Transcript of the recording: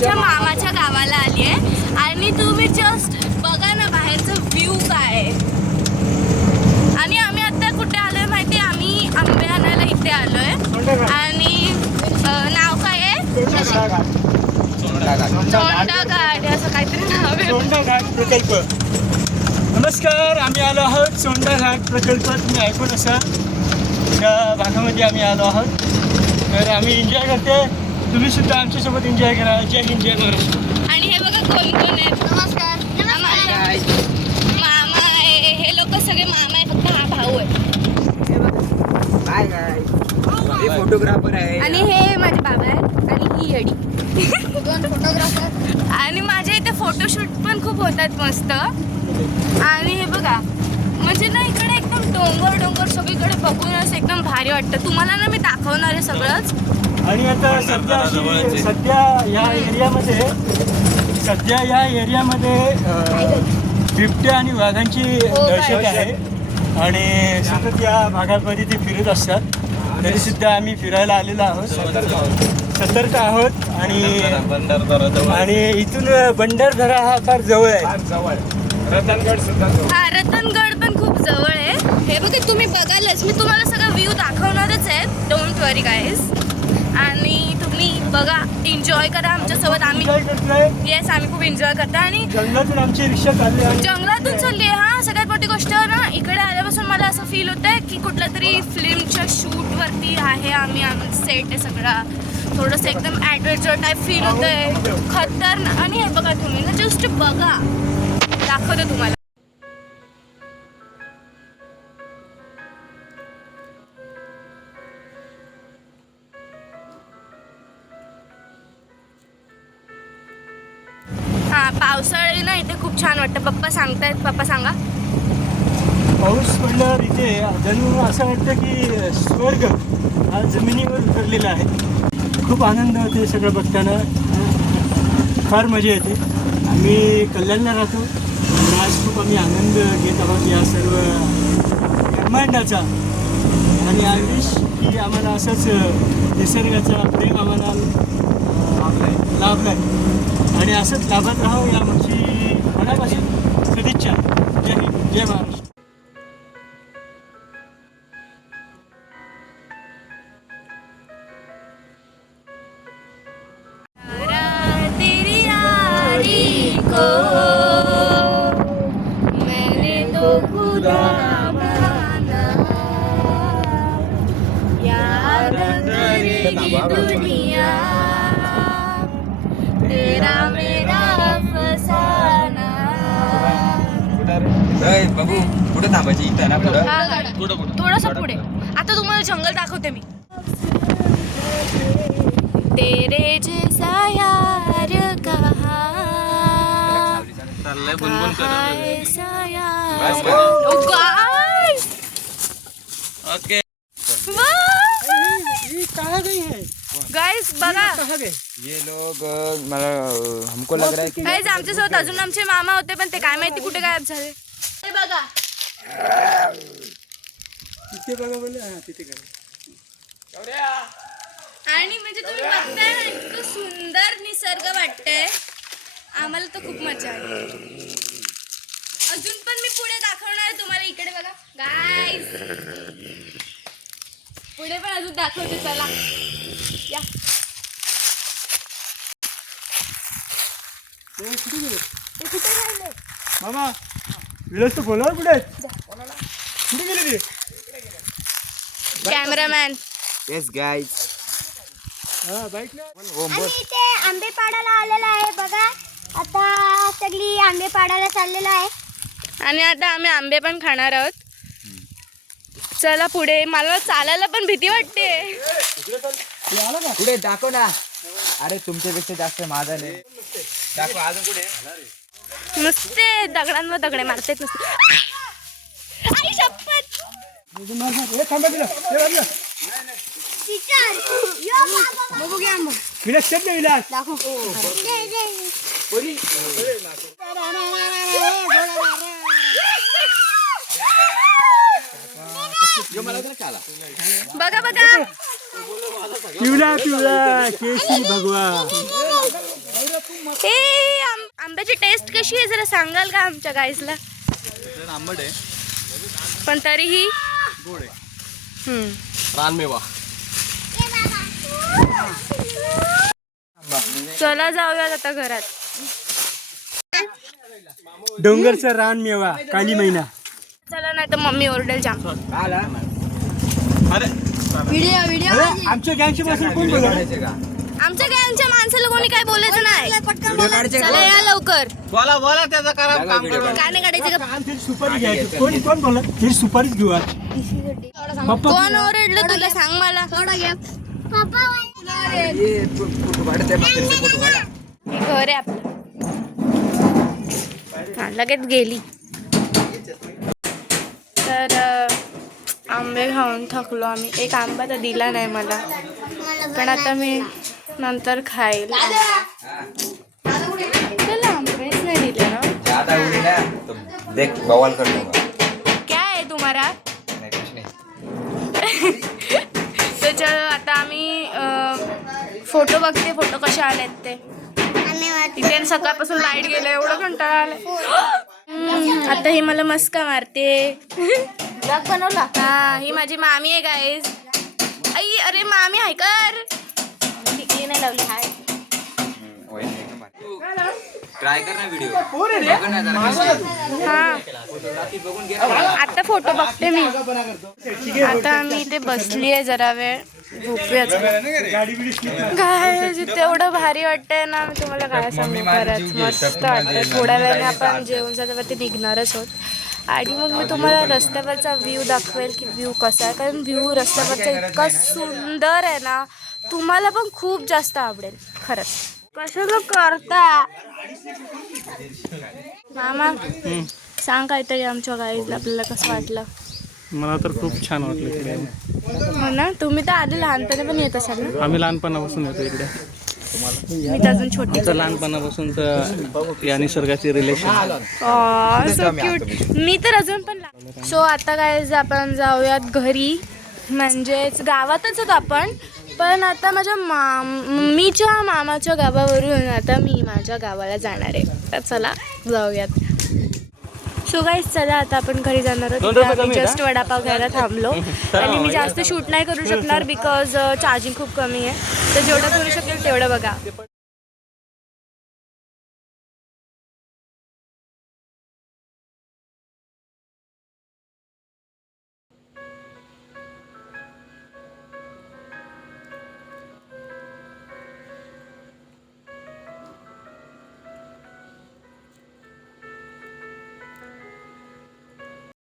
तिच्या मामाच्या गावाला आली आहे आणि तुम्ही जस्ट बघा ना बाहेरचं व्ह्यू काय आहे. आणि आम्ही आता कुठे आलोय माहिती आहे, आम्ही आंबे आणायला इथे आलोय आणि नाव काय आहे चोंडा घाट असं काहीतरी नाव आहे. चोंडा घाट प्रकल्प. नमस्कार, आम्ही आलो आहोत चोंडा घाट प्रकल्प. तुम्ही ऐकून असा त्या भागामध्ये आम्ही आलो आहोत. तर आम्ही एन्जॉय करते, तुम्ही सुद्धा आमच्यासोबत एन्जॉय करा. जय हिंद जय महाराष्ट्र. आणि हे बघा कोण कोण आहेत. नमस्कार. मामा आहे, हे लोक सगळे मामा आहे, फक्त हा भाऊ आहे. फोटोग्राफर आहे आणि हे माझे बाबा आहे आणि ही येडी दोन फोटोग्राफर. आणि माझ्या इथे फोटोशूट पण खूप होतात मस्त. आणि हे बघा म्हणजे ना इकडे एकदम डोंगर डोंगर सगळीकडे बघूनच एकदम भारी वाटतं. तुम्हाला ना मी दाखवणार आहे सगळंच. आणि आता सध्या या एरियामध्ये बिबट्या आणि वाघांची दहशत आहे आणि सतत या भागामध्ये ते फिरत असतात. तरी सुद्धा आम्ही फिरायला आलेलो आहोत, सतर्क आहोत. आणि इथून बंडरदरा हा फार जवळ आहे. रतनगड पण खूप जवळ आहे. हे बघा तुम्ही बघालच, मी तुम्हाला सगळं व्ह्यू दाखवणारच आहे. Don't worry guys. आणि तुम्ही बघा, एन्जॉय करा आमच्यासोबत. आम्ही येस आम्ही खूप एन्जॉय करतो. आणि जंगलातून आमची रिक्षा चालली आहे, जंगलातून चालली आहे. हा सगळ्यात मोठी गोष्ट ना, इकडे आल्यापासून मला असं फील होत आहे की कुठल्या तरी फिल्मच्या शूटवरती आहे आम्ही. सेट आहे सगळा, थोडंसं एकदम ॲडव्हेंचर टाईप फील होत आहे. खतरनाक. आणि हे बघा तुम्ही ना, जस्ट बघा, दाखवतो तुम्हाला. हा पावसाळी ना इथे खूप छान वाटतं. पप्पा सांगतायत, पप्पा सांगा. पाऊस पडल्यावर इथे जणू असं वाटतं की स्वर्ग हा जमिनीवर उतरलेला आहे. खूप आनंद होते सगळं बघताना, फार मजा येते. आम्ही कल्याणला राहतो, आज खूप आम्ही आनंद घेत आहोत या सर्व ब्रह्मांडाचा. आणि आय विश की आम्हाला असंच निसर्गाचा प्रेम आम्हाला लाभला आहे आणि असंच लाभत राहावं या माझी मनापासून सदिच्छा. जय हिंद जय महाराष्ट्र. दुनिया तेरा मेरा फसाना. बाबू कुठं थांबायची इथं ना? थोडंसं पुढे. आता तुम्हाला जंगल दाखवते मी. तेरे जैसा यार कहाँ ऐसा यार. ओ गाइस ओके कहाँ गई है गाइस बघा. ये लोग मला हमको लग रहा है की गाइस आमच्यासोबत अजून आमचे मामा होते पण ते काय माहिती कुठे गायब झाले. हे बघा तिथे बघा बोले. हां तिथे काय. आणि म्हणजे तुम्ही बघताय ना, इतकं सुंदर निसर्ग वाटतंय. आम्हाला तर खूप मजा आली. अजून पण मी पुढे दाखवणार आहे तुम्हाला. इकडे बघा गाइस, पुढे पण अजून दाखवते. चला या. कुठे राहिले मामा? विलास तर बोलावर कुठे आहेत? कुठे गेले ते? कॅमेरामॅन. Yes guys. हां बाईक ना. आम्ही इथे आंबे पाडायला आलेलो आहे. बघा आता सगळी आंबे पाडायला चाललेलो आहे. आणि आता आम्ही आंबे पण खाणार आहोत. चला पुढे. मला चालायला पण भीती वाटते. पुढे दाखव ना. अरे तुमच्यापेक्षा जास्त माझा नाही. दाखव अजून पुढे. नुसते दगडांवर दगडे मारतेत नुसते. आई शपथ. हे थांबा तिला. हे बाजूला. विलास चल ना विलास. बघा बघा पिवळा पिवळा केशरी भगवा. टेस्ट कशी आहे जरा सांगाल का आमच्या गाईजला? आंबट आहे पण तरीही गोड आहे. रानमेवा. चला जाऊयात आता घरात. डोंगरचा रानमेवा काली मैना. चला नाही तर मम्मी ओरडेल जाम. अरे आमच्या गँगच्या पासून कोण बोलत? आमच्या गँगच्या माणसाला कोणी काय बोलायचं नाही. चला या लवकर. बोला त्याचा काम गाणे काढायचे का? सुपारी घ्यायची. कोण बोलत? ही सुपारीच घेऊ आज. पप्पा कोण ओरडलं तुला सांग मला. हे घर आहे आपलं. हा लगेच गेली. तर आंबे खाऊन थकलो आम्ही. एक आंबा तर दिला नाही मला, पण आता मी नंतर खाईल. त्याला आंबेच नाही दिले ना. देख बवाल कर दूंगा. क्या आहे तुम्हाला? नहीं कुछ नहीं. तर चलो आता आम्ही फोटो बघते. फोटो कसे आलेत ते. तिथे सकाळपासून लाईट गेलं. एवढं कंटाळा आलाय. आता ही मला मस्का मारते. बनवला. हा ही माझी मामी आहे गाईज. आई अरे मामी आहे कर. टिकली नाही लावली. हाय ट्राय कर ना व्हिडिओ. हा आता फोटो बघते मी. आता मी इथे बसली आहे जरा वेळ. झोपूयाच. काय तेवढं भारी वाटतंय ना. मी तुम्हाला काय सांगू. खरंच मस्त वाटतंय. थोड्या वेळाने आपण जेवण झाल्यावरती निघणारच आहोत. आणि मग मी तुम्हाला रस्त्यावरचा व्ह्यू दाखवेल की व्ह्यू कसा आहे. कारण व्ह्यू रस्त्यावरचा इतका सुंदर आहे ना. तुम्हाला पण खूप जास्त आवडेल खरंच. कशाला करता मामा? सांग काहीतरी आमच्या गाईजला. आपल्याला कसं वाटलं? मला तर खूप छान वाटलं इकडे. हो ना. तुम्ही तर आधी लहानपणी पण येत असाल ना. आम्ही लहानपणापासून येतो इकडे. मी तर अजून छोटी. तर लहानपणापासून तर या निसर्गाचे रिलेशन. So cute. मी तर अजून पण. सो आता काय आपण जाऊयात घरी. म्हणजेच गावातच आहोत आपण. पण आता माझ्या मम्मीच्या मामाच्या गावावरून आता मी माझ्या गावाला जाणार आहे. तर चला जाऊयात. सो गाईज चला आता आपण घरी जाणार आहोत. आम्ही जस्ट वडापाव घ्यायला थांबलो. आणि मी जास्त शूट नाही करू शकणार बिकॉज चार्जिंग खूप कमी आहे. तर जेवढं करू शकेल तेवढं बघा.